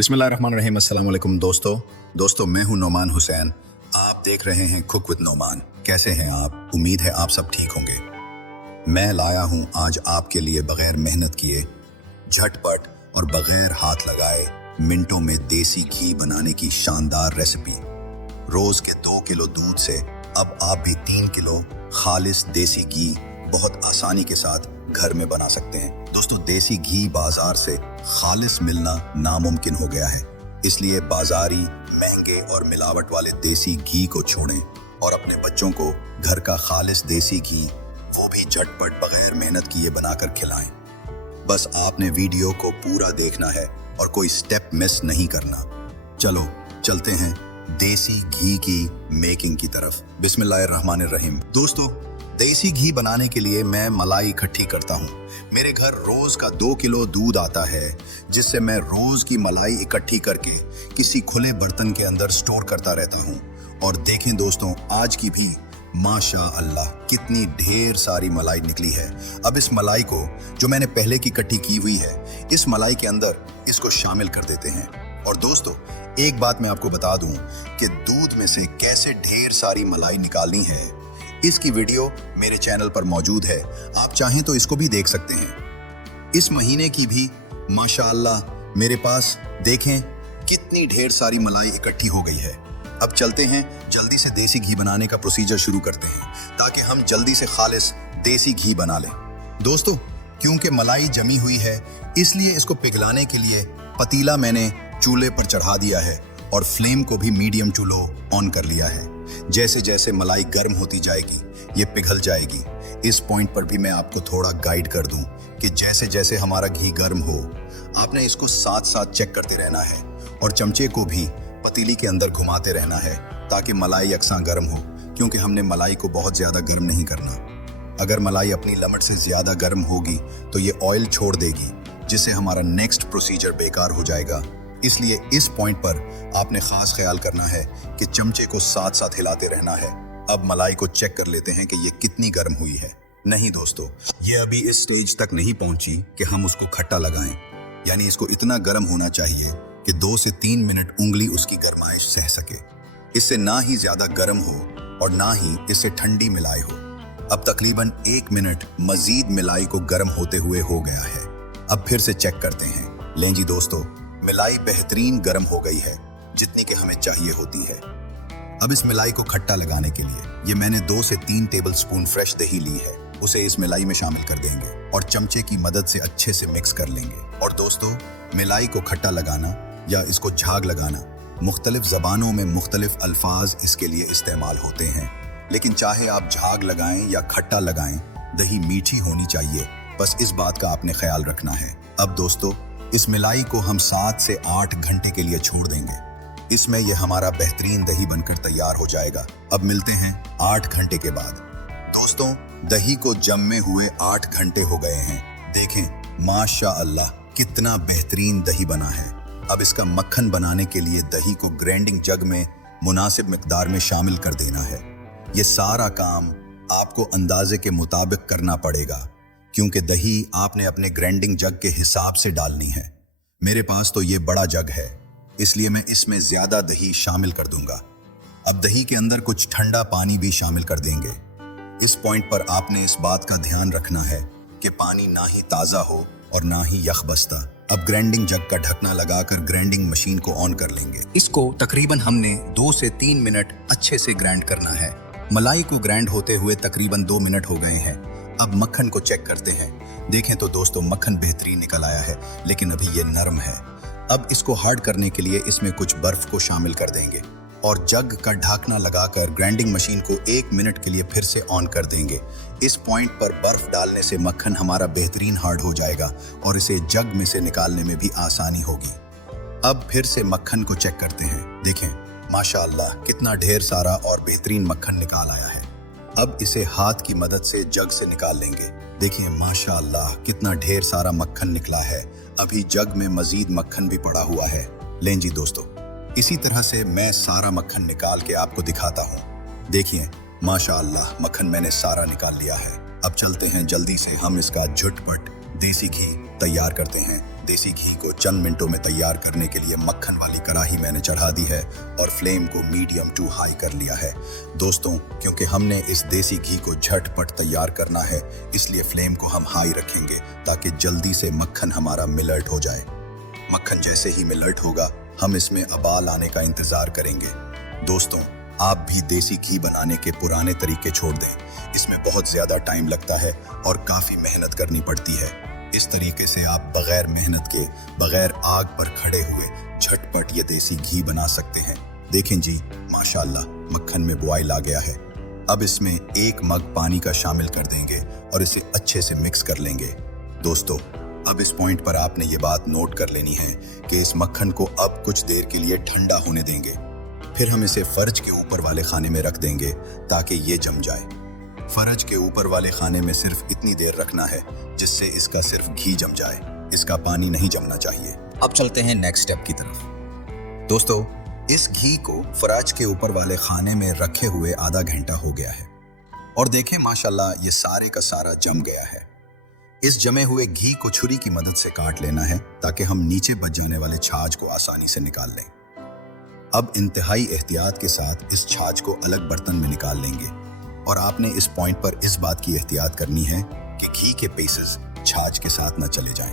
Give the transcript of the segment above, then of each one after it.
बिस्मिल्लाहिर्रहमानिर्रहीम। अस्सलाम वालेकुम दोस्तों मैं हूं नोमान हुसैन। आप देख रहे हैं कुक विद नोमान। कैसे हैं आप? उम्मीद है आप सब ठीक होंगे। मैं लाया हूं आज आपके लिए बगैर मेहनत किए, झटपट और बगैर हाथ लगाए मिनटों में देसी घी बनाने की शानदार रेसिपी। रोज के 2 किलो दूध से अब आप भी 3 किलो खालिस देसी घी बहुत आसानी के साथ घर में बना सकते हैं। दोस्तों, देसी घी बाजार से खालिस मिलना नामुमकिन हो गया है, इसलिए बाजारी महंगे और मिलावट वाले देसी घी को छोड़ें और अपने बच्चों को घर का खालिस देसी घी, वो भी झटपट बगैर मेहनत किए बनाकर खिलाएं। बस आपने वीडियो को पूरा देखना है और कोई स्टेप मिस नहीं करना। चलो चलते हैं देसी घी की मेकिंग की तरफ। बिस्मिल्लाहिर्रहमानिर्रहीम। दोस्तों, देसी घी बनाने के लिए मैं मलाई इकट्ठी करता हूँ। मेरे घर रोज का 2 किलो दूध आता है, जिससे मैं रोज की मलाई इकट्ठी करके किसी खुले बर्तन के अंदर स्टोर करता रहता हूँ। और देखें दोस्तों, आज की भी माशा अल्लाह कितनी ढेर सारी मलाई निकली है। अब इस मलाई को, जो मैंने पहले की इकट्ठी की हुई है, इस मलाई के अंदर इसको शामिल कर देते हैं। और दोस्तों, एक बात मैं आपको बता दूं कि दूध में से कैसे ढेर सारी मलाई निकालनी है, इसकी वीडियो मेरे चैनल पर मौजूद है। आप चाहें तो इसको भी देख सकते हैं। इस महीने की भी माशाअल्लाह मेरे पास देखें कितनी ढेर सारी मलाई इकट्ठी हो गई है। अब चलते हैं, जल्दी से देसी घी बनाने का प्रोसीजर शुरू करते हैं, ताकि हम जल्दी से खालिस देसी घी बना लें। दोस्तों, क्योंकि मलाई जमी हुई है, इसलिए इसको पिघलाने के लिए पतीला मैंने चूल्हे पर चढ़ा दिया है और फ्लेम को भी मीडियम टू लो ऑन कर लिया है। जैसे जैसे मलाई गर्म होती जाएगी, ये पिघल जाएगी। इस पॉइंट पर भी मैं आपको थोड़ा गाइड कर दूं कि जैसे जैसे हमारा घी गर्म हो, आपने इसको साथ साथ चेक करते रहना है और चमचे को भी पतीली के अंदर घुमाते रहना है, ताकि मलाई यकसां गर्म हो। क्योंकि हमने मलाई को बहुत ज़्यादा गर्म नहीं करना। अगर मलाई अपनी लिमिट से ज़्यादा गर्म होगी तो ये ऑयल छोड़ देगी, जिससे हमारा नेक्स्ट प्रोसीजर बेकार हो जाएगा। इसलिए इस पॉइंट पर आपने खास ख्याल करना है कि चमचे को साथ साथ हिलाते रहना है। अब मलाई को चेक कर लेते हैं कि ये कितनी गर्म हुई है। नहीं दोस्तों, ये अभी इस स्टेज तक नहीं पहुंची कि हम उसको खट्टा लगाएं। यानी इसको इतना गर्म होना चाहिए कि 2 से 3 मिनट उंगली उसकी गर्माइश सह सके। इससे ना ही ज्यादा गर्म हो और ना ही इससे ठंडी मिलाई हो। अब तकरीबन 1 मिनट मजीद मिलाई को गर्म होते हुए हो गया है। अब फिर से चेक करते हैं। लें जी दोस्तों, मिलाई बेहतरीन गर्म हो गई है, जितनी कि हमें चाहिए होती है। अब इस मिलाई को खट्टा लगाने के लिए ये मैंने 2 से 3 टेबल स्पून फ्रेश दही ली है। उसे इस मिलाई में शामिल कर देंगे और चमचे की मदद से अच्छे से मिक्स कर लेंगे। और दोस्तों, मिलाई को खट्टा लगाना या इसको झाग लगाना, मुख्तलिफ ज़बानों में मुख्तलिफ अल्फाज इसके लिए इस्तेमाल होते हैं। लेकिन चाहे आप झाग लगाएं या खट्टा लगाएं, दही मीठी होनी चाहिए। बस इस बात का आपने ख्याल रखना है। अब दोस्तों, इस मिलाई को हम 7 से 8 घंटे के लिए छोड़ देंगे। इसमें यह हमारा बेहतरीन दही बनकर तैयार हो जाएगा। अब मिलते हैं 8 घंटे के बाद। दोस्तों, दही को जमे हुए 8 घंटे हो गए हैं। देखें माशा अल्लाह कितना बेहतरीन दही बना है। अब इसका मक्खन बनाने के लिए दही को ग्राइंडिंग जग में मुनासिब मिकदार में शामिल कर देना है। यह सारा काम आपको अंदाजे के मुताबिक करना पड़ेगा, क्योंकि दही आपने अपने ग्राइंडिंग जग के हिसाब से डालनी है। मेरे पास तो ये बड़ा जग है, इसलिए मैं इसमें ज्यादा दही शामिल कर दूंगा। अब दही के अंदर कुछ ठंडा पानी भी शामिल कर देंगे। इस पॉइंट पर आपने इस बात का ध्यान रखना है कि पानी ना ही ताज़ा हो और ना ही यखबस्ता। अब ग्राइंडिंग जग का ढकना लगाकर ग्राइंडिंग मशीन को ऑन कर लेंगे। इसको तकरीबन हमने 2 से 3 मिनट अच्छे से ग्राइंड करना है। मलाई को ग्राइंड होते हुए तकरीबन 2 मिनट हो गए हैं। अब मक्खन को चेक करते हैं। देखें तो दोस्तों, मक्खन बेहतरीन निकल आया है, लेकिन अभी ये नरम है। अब इसको हार्ड करने के लिए इसमें कुछ बर्फ को शामिल कर देंगे और जग का ढकना लगाकर ग्राइंडिंग मशीन को 1 मिनट के लिए फिर से ऑन कर देंगे। इस पॉइंट पर बर्फ डालने से मक्खन हमारा बेहतरीन हार्ड हो जाएगा और इसे जग में से निकालने में भी आसानी होगी। अब फिर से मक्खन को चेक करते हैं। देखें माशाअल्लाह कितना ढेर सारा और बेहतरीन मक्खन निकाल आया है। अब इसे हाथ की मदद से जग से निकाल लेंगे। देखिए माशाअल्लाह कितना ढेर सारा मक्खन निकला है। अभी जग में मजीद मक्खन भी पड़ा हुआ है। लें जी दोस्तों, इसी तरह से मैं सारा मक्खन निकाल के आपको दिखाता हूँ। देखिए माशाअल्लाह मक्खन मैंने सारा निकाल लिया है। अब चलते हैं, जल्दी से हम इसका झटपट देसी घी तैयार करते हैं। देसी घी को चंद मिनटों में तैयार करने के लिए मक्खन वाली कढ़ाई मैंने चढ़ा दी है और फ्लेम को मीडियम टू हाई कर लिया है। दोस्तों, क्योंकि हमने इस देसी घी को झटपट तैयार करना है, इसलिए फ्लेम को हम हाई रखेंगे ताकि जल्दी से मक्खन हमारा मिलट हो जाए। मक्खन जैसे ही मिलट होगा, हम इसमें उबाल आने का इंतजार करेंगे। दोस्तों, आप भी देसी घी बनाने के पुराने तरीके छोड़ दें। इसमें बहुत ज्यादा टाइम लगता है और काफी मेहनत करनी पड़ती है। इस तरीके से आप बगैर मेहनत के, बगैर आग पर खड़े हुए झटपट ये देसी घी बना सकते हैं। देखें जी, माशाल्लाह मक्खन में बॉयल आ गया है। अब इसमें 1 मग पानी का शामिल कर देंगे और इसे अच्छे से मिक्स कर लेंगे। दोस्तों, अब इस पॉइंट पर आपने ये बात नोट कर लेनी है कि इस मक्खन को अब कुछ देर के लिए ठंडा होने देंगे। फिर हम इसे फर्ज के ऊपर वाले खाने में रख देंगे ताकि ये जम जाए। फर्ज के ऊपर वाले खाने में सिर्फ इतनी देर रखना है जिससे इसका सिर्फ घी जम जाए, इसका पानी नहीं जमना चाहिए। अब चलते हैं नेक्स्ट स्टेप की तरफ। दोस्तों, इस घी को फराज के ऊपर वाले खाने में रखे हुए आधा घंटा हो गया है और देखें माशाल्लाह ये सारे का सारा जम गया है। इस जमे हुए घी को छुरी की मदद से काट लेना है ताकि हम नीचे बच जाने वाले छाछ को आसानी से निकाल लें। अब इंतहाई एहतियात के साथ इस छाछ को अलग बर्तन में निकाल लेंगे और आपने इस पॉइंट पर इस बात की एहतियात करनी है कि घी के पीसेस छाछ के साथ न चले जाएं।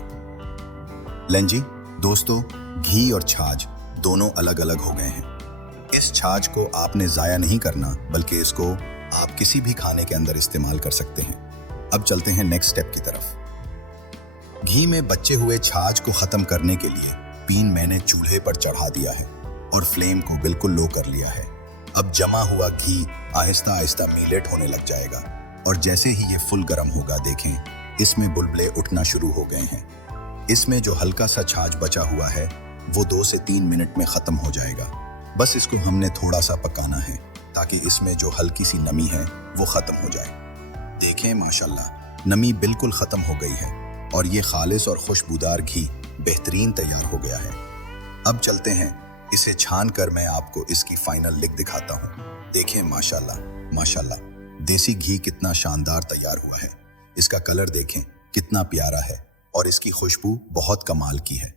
लें जी, दोस्तों, घी और छाछ दोनों अलग अलग हो गए हैं। इस छाछ को आपने ज़ाया नहीं करना, बल्कि इसको आप किसी भी खाने के अंदर इस्तेमाल कर सकते हैं। अब चलते हैं नेक्स्ट स्टेप की तरफ। घी में बचे हुए छाछ को ख़त्म करने के लिए पीन मैंने चूल्हे पर चढ़ा दिया है और फ्लेम को बिल्कुल लो कर लिया है। अब जमा हुआ घी आहिस्ता आहिस्ता मीलेट होने लग जाएगा और जैसे ही ये फुल गर्म होगा, देखें इसमें बुलबुले उठना शुरू हो गए हैं। इसमें जो हल्का सा छाछ बचा हुआ है वो 2 से 3 मिनट में ख़त्म हो जाएगा। बस इसको हमने थोड़ा सा पकाना है ताकि इसमें जो हल्की सी नमी है वो ख़त्म हो जाए। देखें माशाल्लाह नमी बिल्कुल ख़त्म हो गई है और ये खालिस और खुशबूदार घी बेहतरीन तैयार हो गया है। अब चलते हैं, इसे छान कर मैं आपको इसकी फाइनल लिक दिखाता हूँ। देखें माशाल्लाह माशाल्लाह देसी घी कितना शानदार तैयार हुआ है। इसका कलर देखें कितना प्यारा है और इसकी खुशबू बहुत कमाल की है।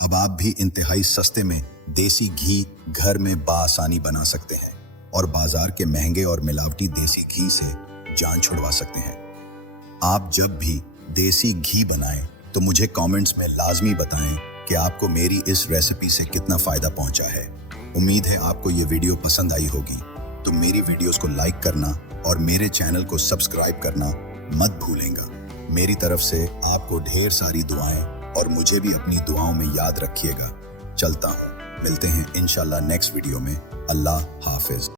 अब आप भी इंतहाई सस्ते में देसी घी घर में बाआसानी बना सकते हैं और बाजार के महंगे और मिलावटी देसी घी से जान छुड़वा सकते हैं। आप जब भी देसी घी बनाएं तो मुझे कमेंट्स में लाजमी बताएं कि आपको मेरी इस रेसिपी से कितना फ़ायदा पहुंचा है। उम्मीद है आपको ये वीडियो पसंद आई होगी। तो मेरी वीडियोस को लाइक करना और मेरे चैनल को सब्सक्राइब करना मत भूलेंगा। मेरी तरफ से आपको ढेर सारी दुआएं और मुझे भी अपनी दुआओं में याद रखिएगा। चलता हूँ, मिलते हैं इंशाल्लाह नेक्स्ट वीडियो में। अल्लाह हाफिज।